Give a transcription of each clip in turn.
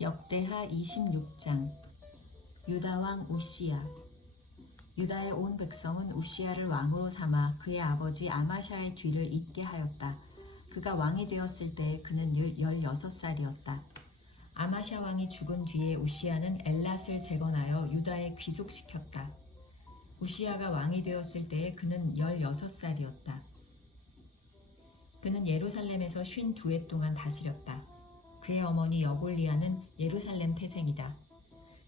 역대하 26장. 유다왕 우시야. 유다의 온 백성은 우시야를 왕으로 삼아 그의 아버지 아마샤의 뒤를 잇게 하였다. 그가 왕이 되었을 때 그는 16살이었다. 아마샤 왕이 죽은 뒤에 우시야는 엘랏을 재건하여 유다에 귀속시켰다. 우시야가 왕이 되었을 때에 그는 16살이었다. 그는 예루살렘에서 52해 동안 다스렸다. 그의 어머니 여골리아는 예루살렘 태생이다.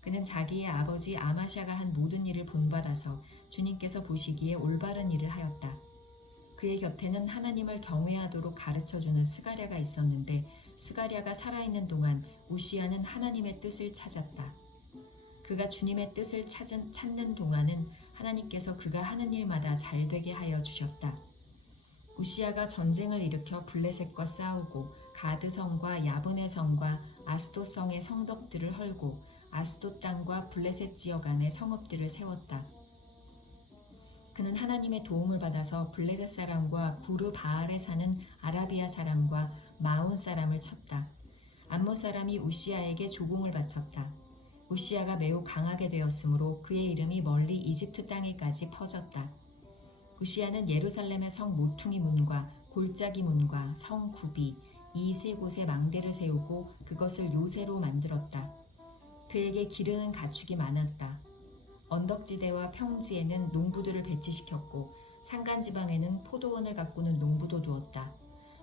그는 자기의 아버지 아마샤가 한 모든 일을 본받아서 주님께서 보시기에 올바른 일을 하였다. 그의 곁에는 하나님을 경외하도록 가르쳐주는 스가랴가 있었는데 스가랴가 살아있는 동안 우시야는 하나님의 뜻을 찾았다. 그가 주님의 뜻을 찾는 동안은 하나님께서 그가 하는 일마다 잘되게 하여 주셨다. 우시야가 전쟁을 일으켜 블레셋과 싸우고 가드성과 야브네 성과 아스돗 성의 성벽들을 헐고 아스돗 땅과 블레셋 지역 안에 성읍들을 세웠다. 그는 하나님의 도움을 받아서 블레셋 사람과 구르 바알에 사는 아라비아 사람과 마온 사람을 쳤다. 암몬 사람이 우시야에게 조공을 바쳤다. 우시야가 매우 강하게 되었으므로 그의 이름이 멀리 이집트 땅에까지 퍼졌다. 우시야는 예루살렘의 성 모퉁이 문과 골짜기 문과 성 굽이 이 세 곳에 망대를 세우고 그것을 요새로 만들었다. 그에게 기르는 가축이 많았다. 언덕지대와 평지에는 농부들을 배치시켰고 산간지방에는 포도원을 가꾸는 농부도 두었다.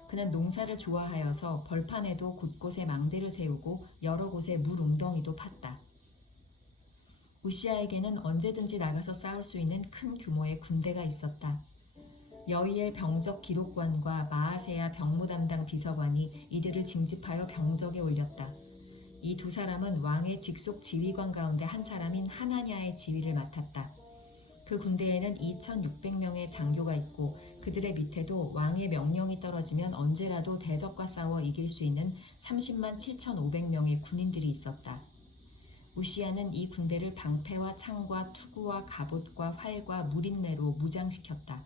그는 농사를 좋아하여서 벌판에도 곳곳에 망대를 세우고 여러 곳에 물 웅덩이도 팠다. 우시야에게는 언제든지 나가서 싸울 수 있는 큰 규모의 군대가 있었다. 여이엘 병적 기록관과 마아세야 병무 담당 비서관이 이들을 징집하여 병적에 올렸다. 이 두 사람은 왕의 직속 지휘관 가운데 한 사람인 하나냐의 지휘를 맡았다. 그 군대에는 2,600명의 장교가 있고 그들의 밑에도 왕의 명령이 떨어지면 언제라도 대적과 싸워 이길 수 있는 30만 7,500명의 군인들이 있었다. 우시야는 이 군대를 방패와 창과 투구와 갑옷과 활과 무린내로 무장시켰다.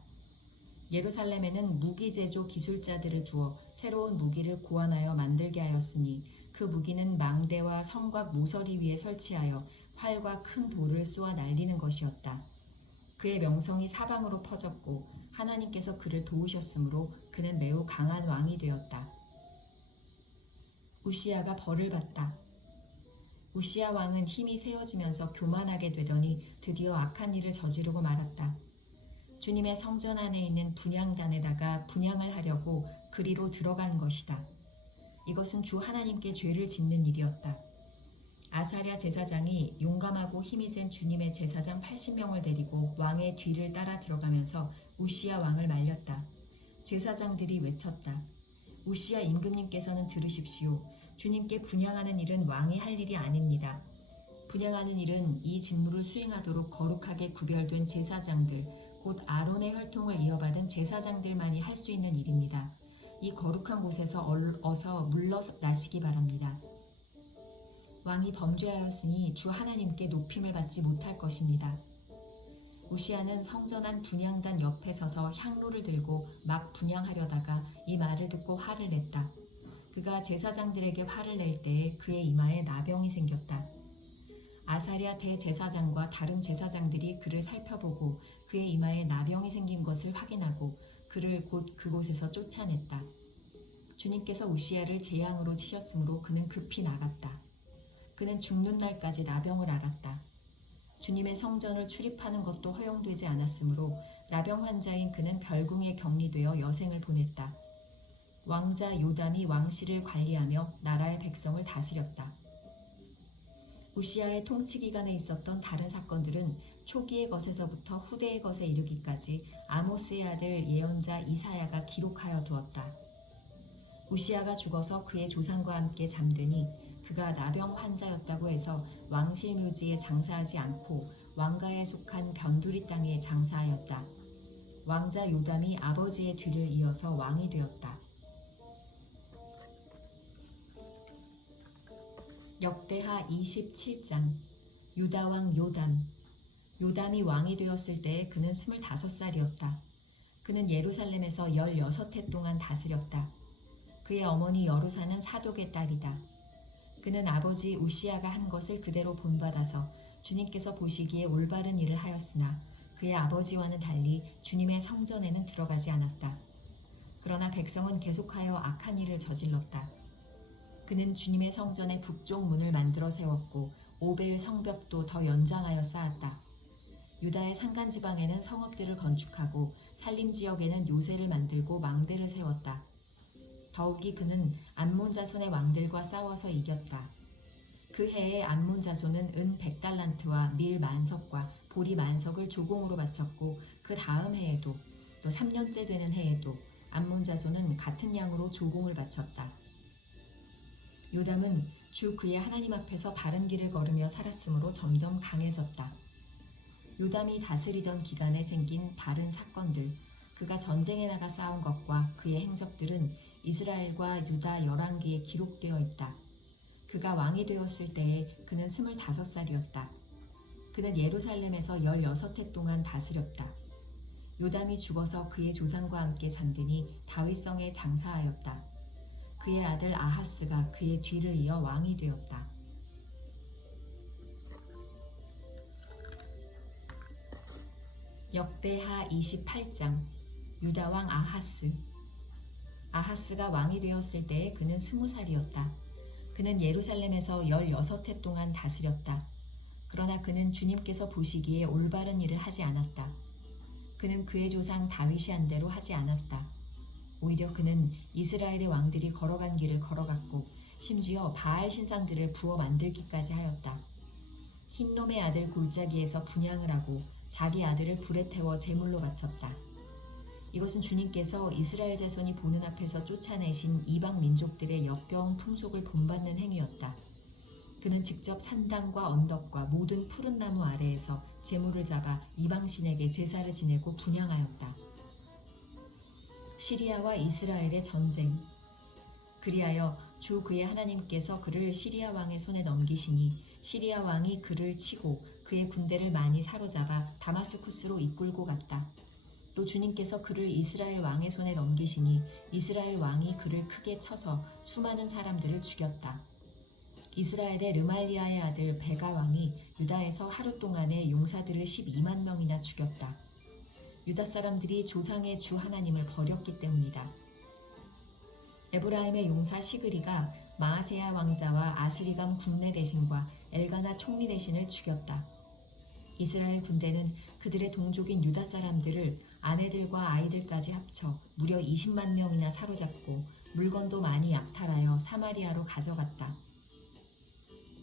예루살렘에는 무기 제조 기술자들을 두어 새로운 무기를 고안하여 만들게 하였으니 그 무기는 망대와 성곽 모서리 위에 설치하여 활과 큰 돌을 쏘아 날리는 것이었다. 그의 명성이 사방으로 퍼졌고 하나님께서 그를 도우셨으므로 그는 매우 강한 왕이 되었다. 우시야가 벌을 받다. 우시야 왕은 힘이 세워지면서 교만하게 되더니 드디어 악한 일을 저지르고 말았다. 주님의 성전 안에 있는 분향단에다가 분향을 하려고 그리로 들어간 것이다. 이것은 주 하나님께 죄를 짓는 일이었다. 아사랴 제사장이 용감하고 힘이 센 주님의 제사장 80명을 데리고 왕의 뒤를 따라 들어가면서 우시야 왕을 말렸다. 제사장들이 외쳤다. 우시야 임금님께서는 들으십시오. 주님께 분향하는 일은 왕이 할 일이 아닙니다. 분향하는 일은 이 직무를 수행하도록 거룩하게 구별된 제사장들, 곧 아론의 혈통을 이어받은 제사장들만이 할 수 있는 일입니다. 이 거룩한 곳에서 어서 물러나시기 바랍니다. 왕이 범죄하였으니 주 하나님께 높임을 받지 못할 것입니다. 우시야는 성전 안 분향단 옆에 서서 향로를 들고 막 분향하려다가 이 말을 듣고 화를 냈다. 그가 제사장들에게 화를 낼 때에 그의 이마에 나병이 생겼다. 아사랴 대제사장과 다른 제사장들이 그를 살펴보고 그의 이마에 나병이 생긴 것을 확인하고 그를 곧 그곳에서 쫓아냈다. 주님께서 우시야를 재앙으로 치셨으므로 그는 급히 나갔다. 그는 죽는 날까지 나병을 앓았다. 주님의 성전을 출입하는 것도 허용되지 않았으므로 나병 환자인 그는 별궁에 격리되어 여생을 보냈다. 왕자 요담이 왕실을 관리하며 나라의 백성을 다스렸다. 우시야의 통치 기간에 있었던 다른 사건들은 초기의 것에서부터 후대의 것에 이르기까지 아모스의 아들 예언자 이사야가 기록하여 두었다. 우시야가 죽어서 그의 조상과 함께 잠드니 그가 나병 환자였다고 해서 왕실 묘지에 장사하지 않고 왕가에 속한 변두리 땅에 장사하였다. 왕자 요담이 아버지의 뒤를 이어서 왕이 되었다. 역대하 27장. 유다왕 요담. 요담이 왕이 되었을 때 그는 25살이었다. 그는 예루살렘에서 16해 동안 다스렸다. 그의 어머니 여루사는 사독의 딸이다. 그는 아버지 우시야가 한 것을 그대로 본받아서 주님께서 보시기에 올바른 일을 하였으나 그의 아버지와는 달리 주님의 성전에는 들어가지 않았다. 그러나 백성은 계속하여 악한 일을 저질렀다. 그는 주님의 성전의 북쪽 문을 만들어 세웠고 오벨 성벽도 더 연장하여 쌓았다. 유다의 산간지방에는 성읍들을 건축하고 산림지역에는 요새를 만들고 망대를 세웠다. 더욱이 그는 암몬 자손의 왕들과 싸워서 이겼다. 그 해에 암몬 자손은 은 100달란트와 밀 만석과 보리 만석을 조공으로 바쳤고 그 다음 해에도 또 3년째 되는 해에도 암몬 자손은 같은 양으로 조공을 바쳤다. 요담은 주 그의 하나님 앞에서 바른 길을 걸으며 살았으므로 점점 강해졌다. 요담이 다스리던 기간에 생긴 다른 사건들, 그가 전쟁에 나가 싸운 것과 그의 행적들은 이스라엘과 유다 열왕기에 기록되어 있다. 그가 왕이 되었을 때에 그는 25살이었다. 그는 예루살렘에서 16해 동안 다스렸다. 요담이 죽어서 그의 조상과 함께 잠드니 다윗성에 장사하였다. 그의 아들 아하스가 그의 뒤를 이어 왕이 되었다. 역대하 28장 유다왕 아하스. 아하스가 왕이 되었을 때에 그는 20살이었다. 그는 예루살렘에서 16해 동안 다스렸다. 그러나 그는 주님께서 보시기에 올바른 일을 하지 않았다. 그는 그의 조상 다윗이 한 대로 하지 않았다. 오히려 그는 이스라엘의 왕들이 걸어간 길을 걸어갔고 심지어 바알 신상들을 부어 만들기까지 하였다. 흰놈의 아들 골짜기에서 분향을 하고 자기 아들을 불에 태워 제물로 바쳤다. 이것은 주님께서 이스라엘 자손이 보는 앞에서 쫓아내신 이방 민족들의 역겨운 풍속을 본받는 행위였다. 그는 직접 산당과 언덕과 모든 푸른 나무 아래에서 제물을 잡아 이방신에게 제사를 지내고 분향하였다. 시리아와 이스라엘의 전쟁. 그리하여 주 그의 하나님께서 그를 시리아 왕의 손에 넘기시니 시리아 왕이 그를 치고 그의 군대를 많이 사로잡아 다마스쿠스로 이끌고 갔다. 또 주님께서 그를 이스라엘 왕의 손에 넘기시니 이스라엘 왕이 그를 크게 쳐서 수많은 사람들을 죽였다. 이스라엘의 르말리아의 아들 베가 왕이 유다에서 하루 동안에 용사들을 12만 명이나 죽였다. 유다 사람들이 조상의 주 하나님을 버렸기 때문이다. 에브라임의 용사 시그리가 마아세야 왕자와 아스리감 군내 대신과 엘가나 총리 대신을 죽였다. 이스라엘 군대는 그들의 동족인 유다 사람들을 아내들과 아이들까지 합쳐 무려 20만 명이나 사로잡고 물건도 많이 약탈하여 사마리아로 가져갔다.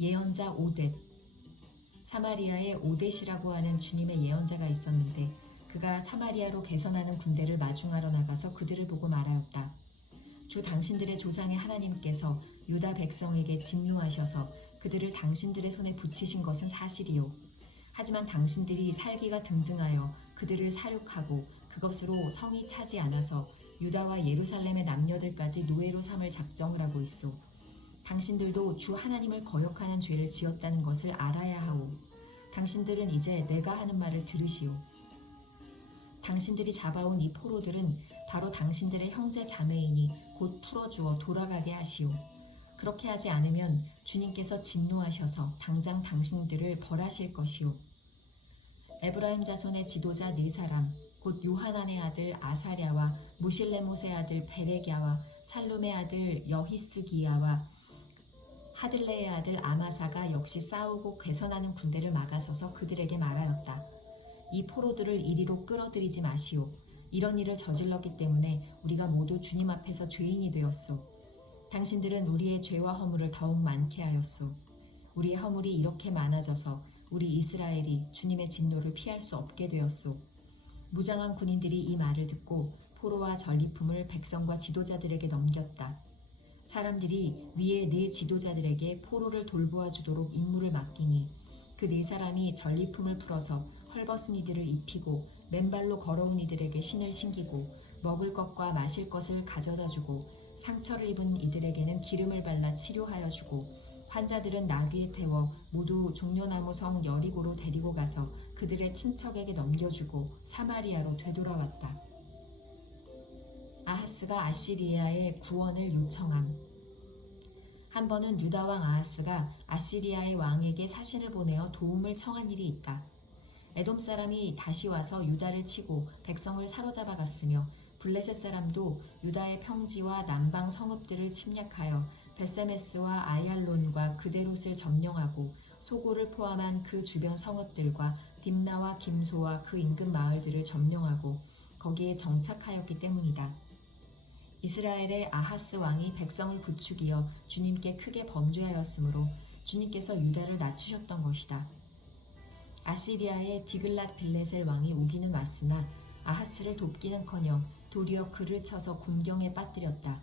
예언자 오뎃. 사마리아에 오뎃이라고 하는 주님의 예언자가 있었는데 그가 사마리아로 개선하는 군대를 마중하러 나가서 그들을 보고 말하였다. 주 당신들의 조상의 하나님께서 유다 백성에게 진노하셔서 그들을 당신들의 손에 붙이신 것은 사실이요. 하지만 당신들이 살기가 등등하여 그들을 사륙하고 그것으로 성이 차지 않아서 유다와 예루살렘의 남녀들까지 노예로 삼을 작정을 하고 있소. 당신들도 주 하나님을 거역하는 죄를 지었다는 것을 알아야 하오. 당신들은 이제 내가 하는 말을 들으시오. 당신들이 잡아온 이 포로들은 바로 당신들의 형제 자매이니 곧 풀어주어 돌아가게 하시오. 그렇게 하지 않으면 주님께서 진노하셔서 당장 당신들을 벌하실 것이오. 에브라임 자손의 지도자 4사람, 곧 요하난의 아들 아사랴와 무실레못의 아들 베레갸와 살룸의 아들 여히스기야와 하들레의 아들 아마사가 역시 싸우고 괴선하는 군대를 막아서서 그들에게 말하였다. 이 포로들을 이리로 끌어들이지 마시오. 이런 일을 저질렀기 때문에 우리가 모두 주님 앞에서 죄인이 되었소. 당신들은 우리의 죄와 허물을 더욱 많게 하였소. 우리의 허물이 이렇게 많아져서 우리 이스라엘이 주님의 진노를 피할 수 없게 되었소. 무장한 군인들이 이 말을 듣고 포로와 전리품을 백성과 지도자들에게 넘겼다. 사람들이 위에 4 지도자들에게 포로를 돌보아 주도록 임무를 맡기니 그 4사람이 전리품을 풀어서 헐벗은 이들을 입히고 맨발로 걸어온 이들에게 신을 신기고 먹을 것과 마실 것을 가져다 주고 상처를 입은 이들에게는 기름을 발라 치료하여 주고 환자들은 나귀에 태워 모두 종려나무 성 여리고로 데리고 가서 그들의 친척에게 넘겨주고 사마리아로 되돌아왔다. 아하스가 아시리아의 구원을 요청함. 한 번은 유다 왕 아하스가 아시리아의 왕에게 사신을 보내어 도움을 청한 일이 있다. 에돔 사람이 다시 와서 유다를 치고 백성을 사로잡아 갔으며 블레셋 사람도 유다의 평지와 남방 성읍들을 침략하여 베세메스와 아얄론과 그데롯을 점령하고 소고를 포함한 그 주변 성읍들과 딥나와 김소와 그 인근 마을들을 점령하고 거기에 정착하였기 때문이다. 이스라엘의 아하스 왕이 백성을 부추기어 주님께 크게 범죄하였으므로 주님께서 유다를 낮추셨던 것이다. 아시리아의 디글랏 빌레셀 왕이 오기는 왔으나 아하스를 돕기는커녕 도리어 그를 쳐서 군경에 빠뜨렸다.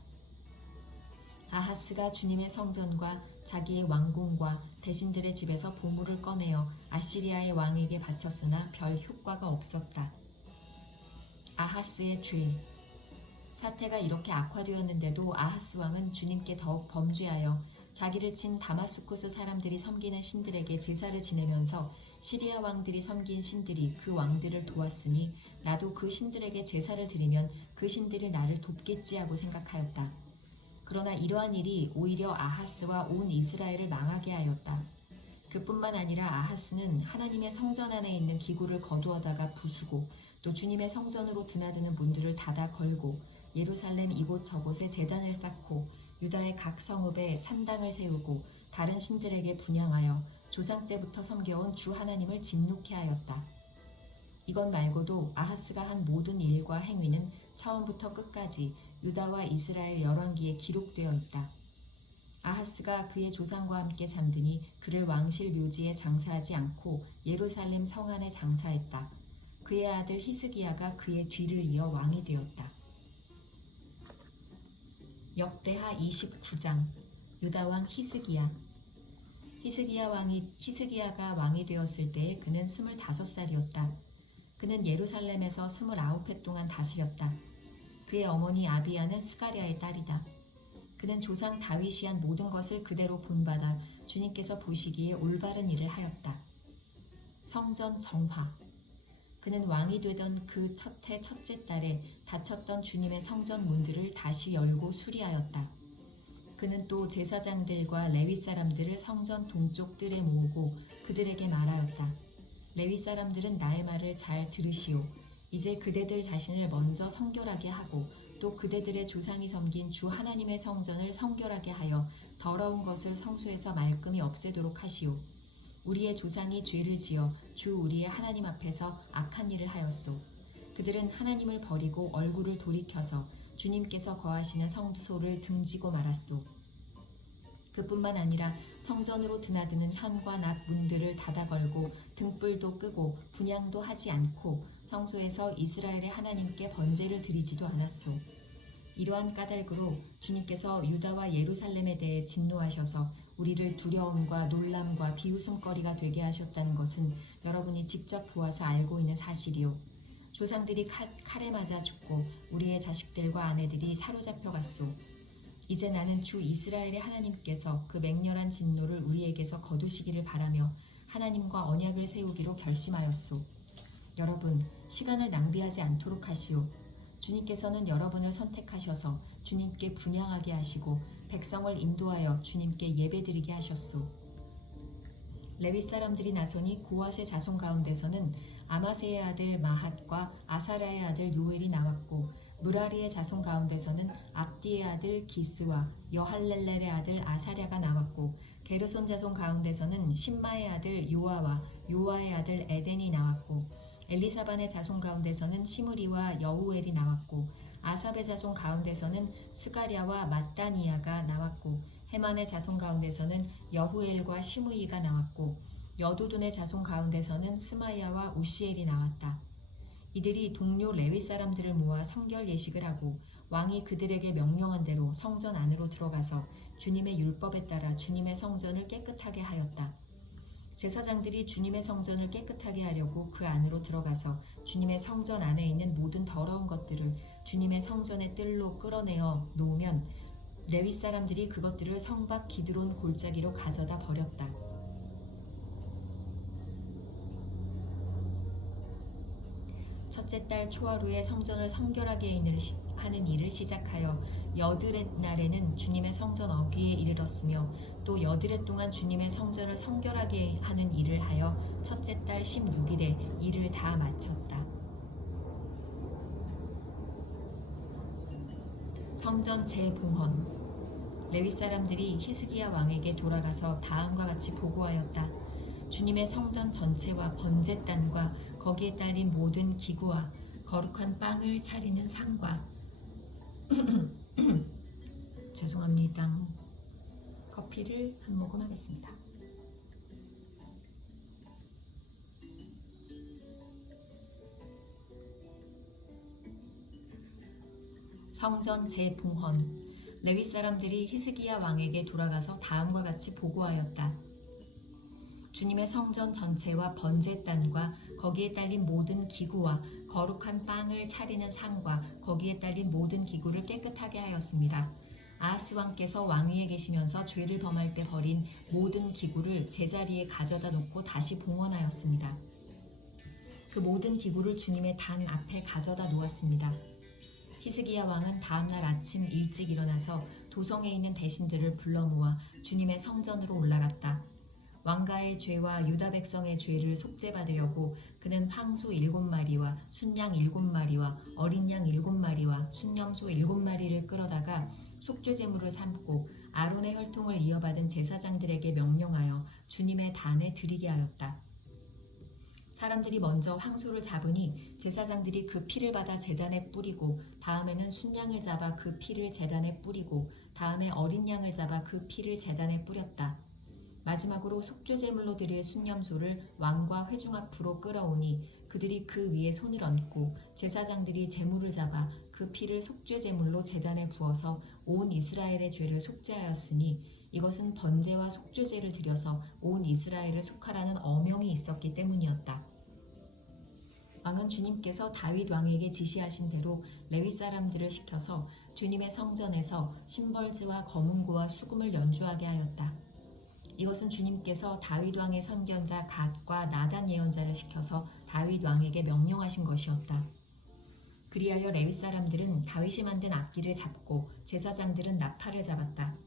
아하스가 주님의 성전과 자기의 왕궁과 대신들의 집에서 보물을 꺼내어 아시리아의 왕에게 바쳤으나 별 효과가 없었다. 아하스의 죄. 사태가 이렇게 악화되었는데도 아하스 왕은 주님께 더욱 범죄하여 자기를 친 다마스쿠스 사람들이 섬기는 신들에게 제사를 지내면서 시리아 왕들이 섬긴 신들이 그 왕들을 도왔으니 나도 그 신들에게 제사를 드리면 그 신들이 나를 돕겠지 하고 생각하였다. 그러나 이러한 일이 오히려 아하스와 온 이스라엘을 망하게 하였다. 그뿐만 아니라 아하스는 하나님의 성전 안에 있는 기구를 거두어다가 부수고 또 주님의 성전으로 드나드는 문들을 닫아 걸고 예루살렘 이곳저곳에 제단을 쌓고 유다의 각 성읍에 산당을 세우고 다른 신들에게 분향하여 조상 때부터 섬겨온 주 하나님을 진노케 하였다. 이것 말고도 아하스가 한 모든 일과 행위는 처음부터 끝까지 유다와 이스라엘 열왕기에 기록되어 있다. 아하스가 그의 조상과 함께 잠드니 그를 왕실 묘지에 장사하지 않고 예루살렘 성 안에 장사했다. 그의 아들 히스기야가 그의 뒤를 이어 왕이 되었다. 역대하 29장 유다 왕 히스기야. 히스기야가 왕이 되었을 때에 그는 25살이었다. 그는 예루살렘에서 29해 동안 다스렸다. 그의 어머니 아비야는 스가랴의 딸이다. 그는 조상 다윗이 한 모든 것을 그대로 본받아 주님께서 보시기에 올바른 일을 하였다. 성전 정화. 그는 왕이 되던 그 첫 해 첫째 달에 닫혔던 주님의 성전 문들을 다시 열고 수리하였다. 그는 또 제사장들과 레위 사람들을 성전 동쪽 뜰에 모으고 그들에게 말하였다. 레위 사람들은 나의 말을 잘 들으시오. 이제 그대들 자신을 먼저 성결하게 하고 또 그대들의 조상이 섬긴 주 하나님의 성전을 성결하게 하여 더러운 것을 성소에서 말끔히 없애도록 하시오. 우리의 조상이 죄를 지어 주 우리의 하나님 앞에서 악한 일을 하였소. 그들은 하나님을 버리고 얼굴을 돌이켜서 주님께서 거하시는 성소를 등지고 말았소. 그뿐만 아니라 성전으로 드나드는 현과 낫 문들을 닫아 걸고 등불도 끄고 분향도 하지 않고 성소에서 이스라엘의 하나님께 번제를 드리지도 않았소. 이러한 까닭으로 주님께서 유다와 예루살렘에 대해 진노하셔서 우리를 두려움과 놀람과 비웃음거리가 되게 하셨다는 것은 여러분이 직접 보아서 알고 있는 사실이요. 조상들이 칼에 맞아 죽고 우리의 자식들과 아내들이 사로잡혀 갔소. 이제 나는 주 이스라엘의 하나님께서 그 맹렬한 진노를 우리에게서 거두시기를 바라며 하나님과 언약을 세우기로 결심하였소. 여러분, 시간을 낭비하지 않도록 하시오. 주님께서는 여러분을 선택하셔서 주님께 분향하게 하시고 백성을 인도하여 주님께 예배드리게 하셨소. 레위 사람들이 나서니 고핫의 자손 가운데서는 아마세의 아들 마핫과 아사랴의 아들 요엘이 나왔고 무라리의 자손 가운데서는 압디의 아들 기스와 여할렐렐의 아들 아사랴가 나왔고 게르손 자손 가운데서는 심마의 아들 요아와 요아의 아들 에덴이 나왔고 엘리사반의 자손 가운데서는 시므리와 여우엘이 나왔고 아삽의 자손 가운데서는 스가랴와 mat다니아가 나왔고 헤만의 자손 가운데서는 여후엘과 시므이가 나왔고 여두둔의 자손 가운데서는 스마야와 우시엘이 나왔다. 이들이 동료 레위 사람들을 모아 성결 예식을 하고 왕이 그들에게 명령한 대로 성전 안으로 들어가서 주님의 율법에 따라 주님의 성전을 깨끗하게 하였다. 제사장들이 주님의 성전을 깨끗하게 하려고 그 안으로 들어가서 주님의 성전 안에 있는 모든 더러운 것들을 주님의 성전의 뜰로 끌어내어 놓으면 레위 사람들이 그것들을 성 밖 기드론 골짜기로 가져다 버렸다. 첫째 달 초하루에 성전을 성결하게 하는 일을 시작하여 여드렛 날에는 주님의 성전 어귀에 이르렀으며 또 여드렛 동안 주님의 성전을 성결하게 하는 일을 하여 첫째 달 16일에 일을 다 마쳤다. 성전 재봉헌. 레위 사람들이 히스기야 왕에게 돌아가서 다음과 같이 보고하였다. 주님의 성전 전체와 번제단과 거기에 딸린 모든 기구와 거룩한 빵을 차리는 상과 죄송합니다. 커피를 한 모금 하겠습니다. 성전 재봉헌. 레위 사람들이 히스기야 왕에게 돌아가서 다음과 같이 보고하였다. 주님의 성전 전체와 번제단과 거기에 딸린 모든 기구와 거룩한 빵을 차리는 상과 거기에 딸린 모든 기구를 깨끗하게 하였습니다. 아하스 왕께서 왕위에 계시면서 죄를 범할 때 버린 모든 기구를 제자리에 가져다 놓고 다시 봉헌하였습니다. 그 모든 기구를 주님의 단 앞에 가져다 놓았습니다. 히스기야 왕은 다음날 아침 일찍 일어나서 도성에 있는 대신들을 불러 모아 주님의 성전으로 올라갔다. 왕가의 죄와 유다 백성의 죄를 속죄받으려고 그는 황소 7마리와 순양 7마리와 어린 양 7마리와 순염소 7마리를 끌어다가 속죄 제물을 삼고 아론의 혈통을 이어받은 제사장들에게 명령하여 주님의 단에 드리게 하였다. 사람들이 먼저 황소를 잡으니 제사장들이 그 피를 받아 제단에 뿌리고 다음에는 순양을 잡아 그 피를 제단에 뿌리고 다음에 어린 양을 잡아 그 피를 제단에 뿌렸다. 마지막으로 속죄제물로 드릴 순염소를 왕과 회중 앞으로 끌어오니 그들이 그 위에 손을 얹고 제사장들이 제물을 잡아 그 피를 속죄제물로 제단에 부어서 온 이스라엘의 죄를 속죄하였으니 이것은 번제와 속죄제를 드려서 온 이스라엘을 속하라는 어명이 있었기 때문이었다. 왕은 주님께서 다윗 왕에게 지시하신 대로 레위 사람들을 시켜서 주님의 성전에서 심벌즈와 거문고와 수금을 연주하게 하였다. 이것은 주님께서 다윗 왕의 선견자 갓과 나단 예언자를 시켜서 다윗 왕에게 명령하신 것이었다. 그리하여 레위 사람들은 다윗이 만든 악기를 잡고 제사장들은 나팔을 잡았다.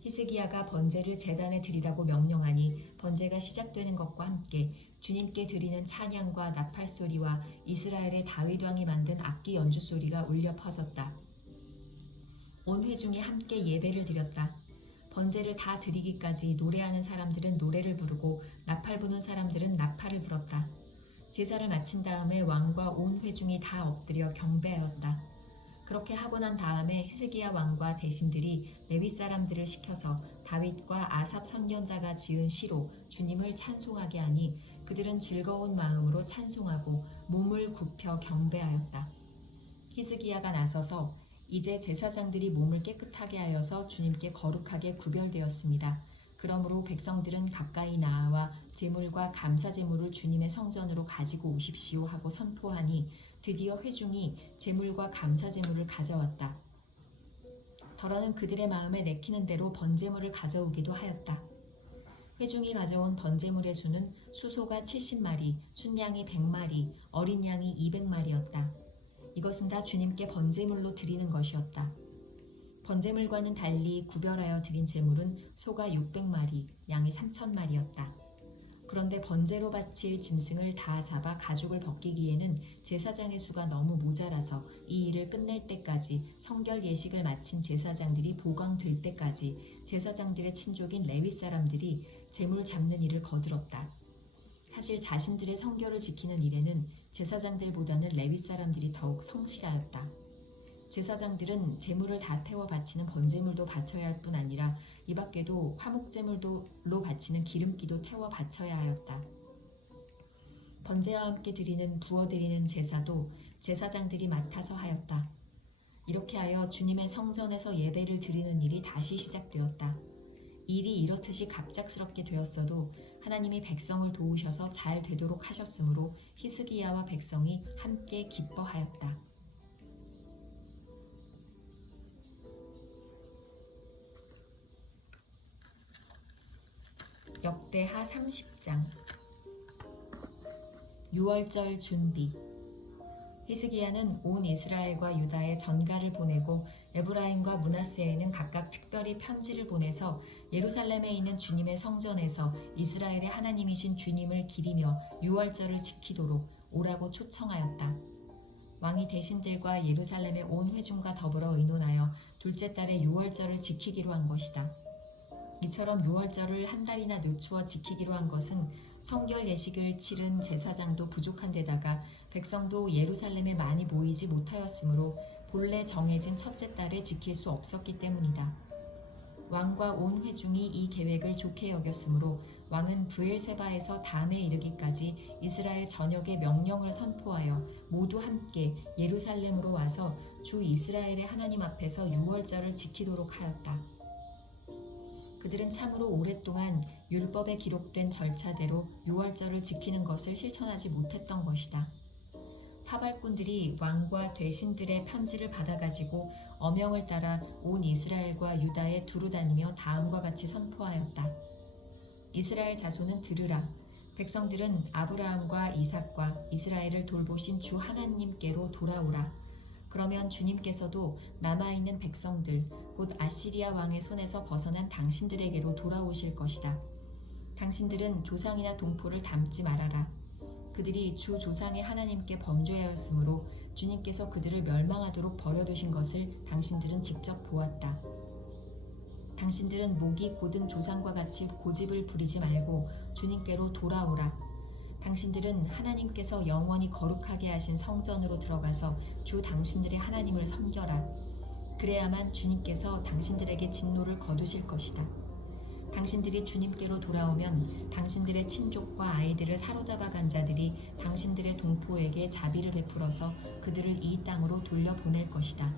히스기야가 번제를 제단에 드리라고 명령하니 번제가 시작되는 것과 함께 주님께 드리는 찬양과 나팔 소리와 이스라엘의 다윗 왕이 만든 악기 연주 소리가 울려 퍼졌다. 온 회중이 함께 예배를 드렸다. 번제를 다 드리기까지 노래하는 사람들은 노래를 부르고 나팔 부는 사람들은 나팔을 불었다. 제사를 마친 다음에 왕과 온 회중이 다 엎드려 경배하였다. 그렇게 하고 난 다음에 히스기야 왕과 대신들이 레위 사람들을 시켜서 다윗과 아삽 선견자가 지은 시로 주님을 찬송하게 하니 그들은 즐거운 마음으로 찬송하고 몸을 굽혀 경배하였다. 히스기야가 나서서 이제 제사장들이 몸을 깨끗하게 하여서 주님께 거룩하게 구별되었습니다. 그러므로 백성들은 가까이 나아와 제물과 감사 제물을 주님의 성전으로 가지고 오십시오 하고 선포하니 드디어 회중이 제물과 감사 제물을 가져왔다. 더러는 그들의 마음에 내키는 대로 번제물을 가져오기도 하였다. 회중이 가져온 번제물의 수는 수소가 70마리, 순양이 100마리, 어린 양이 200마리였다. 이것은 다 주님께 번제물로 드리는 것이었다. 번제물과는 달리 구별하여 드린 제물은 소가 600마리, 양이 3000마리였다. 그런데 번제로 바칠 짐승을 다 잡아 가죽을 벗기기에는 제사장의 수가 너무 모자라서 이 일을 끝낼 때까지 성결 예식을 마친 제사장들이 보강될 때까지 제사장들의 친족인 레위 사람들이 제물 잡는 일을 거들었다. 사실 자신들의 성결을 지키는 일에는 제사장들보다는 레위 사람들이 더욱 성실하였다. 제사장들은 제물을 다 태워 바치는 번제물도 바쳐야 할 뿐 아니라 이 밖에도 화목제물로 바치는 기름기도 태워 바쳐야 하였다. 번제와 함께 부어드리는 제사도 제사장들이 맡아서 하였다. 이렇게 하여 주님의 성전에서 예배를 드리는 일이 다시 시작되었다. 일이 이렇듯이 갑작스럽게 되었어도 하나님이 백성을 도우셔서 잘 되도록 하셨으므로 히스기야와 백성이 함께 기뻐하였다. 역대하 30장. 유월절 준비. 히스기야는 온 이스라엘과 유다에 전가를 보내고 에브라임과 므낫세에는 각각 특별히 편지를 보내서 예루살렘에 있는 주님의 성전에서 이스라엘의 하나님이신 주님을 기리며 유월절을 지키도록 오라고 초청하였다. 왕이 대신들과 예루살렘의 온 회중과 더불어 의논하여 둘째 달에 유월절을 지키기로 한 것이다. 이처럼 유월절을 한 달이나 늦추어 지키기로 한 것은 성결 예식을 치른 제사장도 부족한 데다가 백성도 예루살렘에 많이 모이지 못하였으므로 본래 정해진 첫째 달에 지킬 수 없었기 때문이다. 왕과 온 회중이 이 계획을 좋게 여겼으므로 왕은 브엘세바에서 담에 이르기까지 이스라엘 전역에 명령을 선포하여 모두 함께 예루살렘으로 와서 주 이스라엘의 하나님 앞에서 유월절을 지키도록 하였다. 그들은 참으로 오랫동안 율법에 기록된 절차대로 유월절을 지키는 것을 실천하지 못했던 것이다. 파발꾼들이 왕과 대신들의 편지를 받아가지고 어명을 따라 온 이스라엘과 유다에 두루 다니며 다음과 같이 선포하였다. 이스라엘 자손은 들으라. 백성들은 아브라함과 이삭과 이스라엘을 돌보신 주 하나님께로 돌아오라. 그러면 주님께서도 남아있는 백성들, 곧 아시리아 왕의 손에서 벗어난 당신들에게로 돌아오실 것이다. 당신들은 조상이나 동포를 닮지 말아라. 그들이 주 조상의 하나님께 범죄하였으므로 주님께서 그들을 멸망하도록 버려두신 것을 당신들은 직접 보았다. 당신들은 목이 곧은 조상과 같이 고집을 부리지 말고 주님께로 돌아오라. 당신들은 하나님께서 영원히 거룩하게 하신 성전으로 들어가서 주 당신들의 하나님을 섬겨라. 그래야만 주님께서 당신들에게 진노를 거두실 것이다. 당신들이 주님께로 돌아오면 당신들의 친족과 아이들을 사로잡아 간 자들이 당신들의 동포에게 자비를 베풀어서 그들을 이 땅으로 돌려보낼 것이다.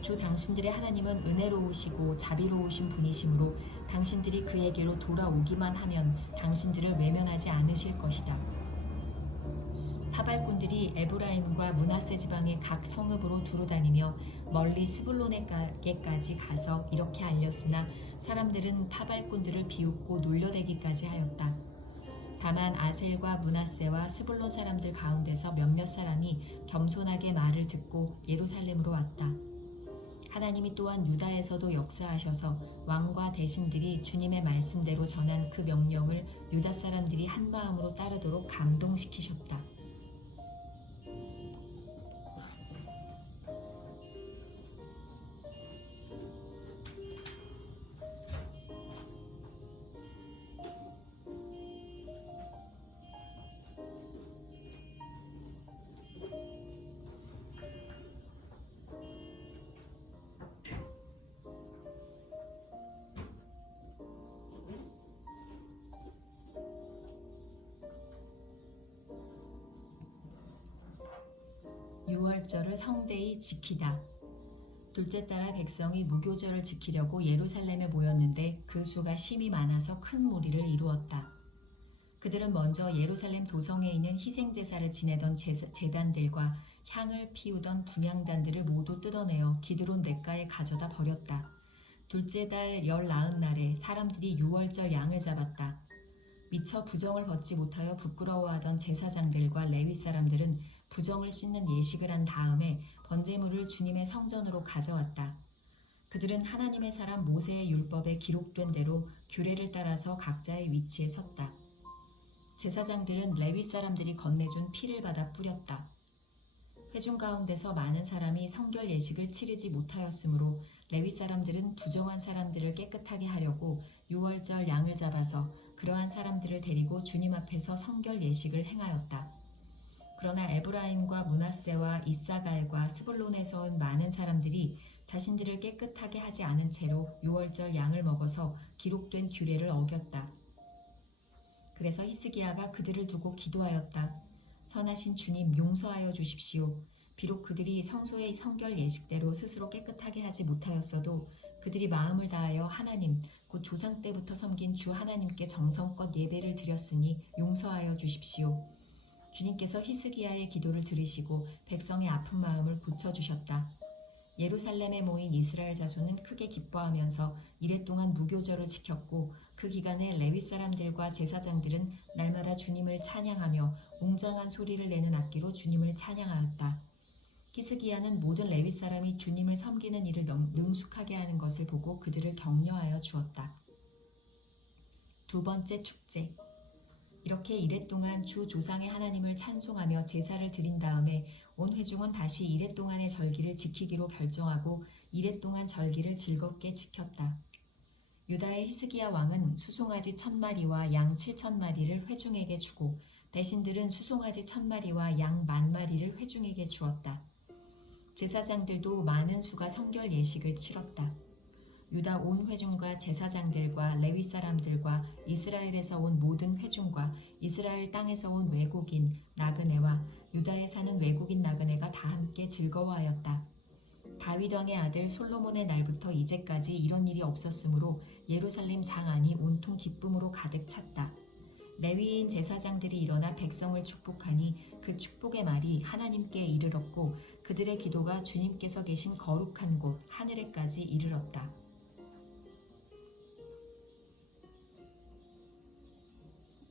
주 당신들의 하나님은 은혜로우시고 자비로우신 분이시므로 당신들이 그에게로 돌아오기만 하면 당신들을 외면하지 않으실 것이다. 파발꾼들이 에브라임과 므낫세 지방의 각 성읍으로 두루다니며 멀리 스불론에게까지 가서 이렇게 알렸으나 사람들은 파발꾼들을 비웃고 놀려대기까지 하였다. 다만 아셀과 므낫세와 스불론 사람들 가운데서 몇몇 사람이 겸손하게 말을 듣고 예루살렘으로 왔다. 하나님이 또한 유다에서도 역사하셔서 왕과 대신들이 주님의 말씀대로 전한 그 명령을 유다 사람들이 한마음으로 따르도록 감동시키셨다. 유월절을 성대히 지키다. 둘째 따라 백성이 무교절을 지키려고 예루살렘에 모였는데 그 수가 심히 많아서 큰 무리를 이루었다. 그들은 먼저 예루살렘 도성에 있는 희생제사를 지내던 제단들과 향을 피우던 분향단들을 모두 뜯어내어 기드론 냇가에 가져다 버렸다. 둘째 달 19날에 사람들이 유월절 양을 잡았다. 미처 부정을 벗지 못하여 부끄러워하던 제사장들과 레위 사람들은 부정을 씻는 예식을 한 다음에 번제물을 주님의 성전으로 가져왔다. 그들은 하나님의 사람 모세의 율법에 기록된 대로 규례를 따라서 각자의 위치에 섰다. 제사장들은 레위 사람들이 건네준 피를 받아 뿌렸다. 회중 가운데서 많은 사람이 성결 예식을 치르지 못하였으므로 레위 사람들은 부정한 사람들을 깨끗하게 하려고 유월절 양을 잡아서 그러한 사람들을 데리고 주님 앞에서 성결 예식을 행하였다. 그러나 에브라임과 므낫세와 이사갈과 스불론에서 온 많은 사람들이 자신들을 깨끗하게 하지 않은 채로 유월절 양을 먹어서 기록된 규례를 어겼다. 그래서 히스기야가 그들을 두고 기도하였다. 선하신 주님, 용서하여 주십시오. 비록 그들이 성소의 성결 예식대로 스스로 깨끗하게 하지 못하였어도 그들이 마음을 다하여 하나님, 곧 조상 때부터 섬긴 주 하나님께 정성껏 예배를 드렸으니 용서하여 주십시오. 주님께서 히스기야의 기도를 들으시고 백성의 아픈 마음을 고쳐주셨다. 예루살렘에 모인 이스라엘 자손은 크게 기뻐하면서 이랫동안 무교절을 지켰고 그 기간에 레위 사람들과 제사장들은 날마다 주님을 찬양하며 웅장한 소리를 내는 악기로 주님을 찬양하였다. 히스기야는 모든 레위 사람이 주님을 섬기는 일을 능숙하게 하는 것을 보고 그들을 격려하여 주었다. 두 번째 축제. 이렇게 이레 동안 주 조상의 하나님을 찬송하며 제사를 드린 다음에 온 회중은 다시 이레 동안의 절기를 지키기로 결정하고 이레 동안 절기를 즐겁게 지켰다. 유다의 히스기야 왕은 수송아지 1000마리와 양 7000마리를 회중에게 주고 대신들은 수송아지 1000마리와 양 10,000마리를 회중에게 주었다. 제사장들도 많은 수가 성결 예식을 치렀다. 유다 온 회중과 제사장들과 레위 사람들과 이스라엘에서 온 모든 회중과 이스라엘 땅에서 온 외국인 나그네와 유다에 사는 외국인 나그네가 다 함께 즐거워하였다. 다윗 왕의 아들 솔로몬의 날부터 이제까지 이런 일이 없었으므로 예루살렘 장 안이 온통 기쁨으로 가득 찼다. 레위인 제사장들이 일어나 백성을 축복하니 그 축복의 말이 하나님께 이르렀고 그들의 기도가 주님께서 계신 거룩한 곳 하늘에까지 이르렀다.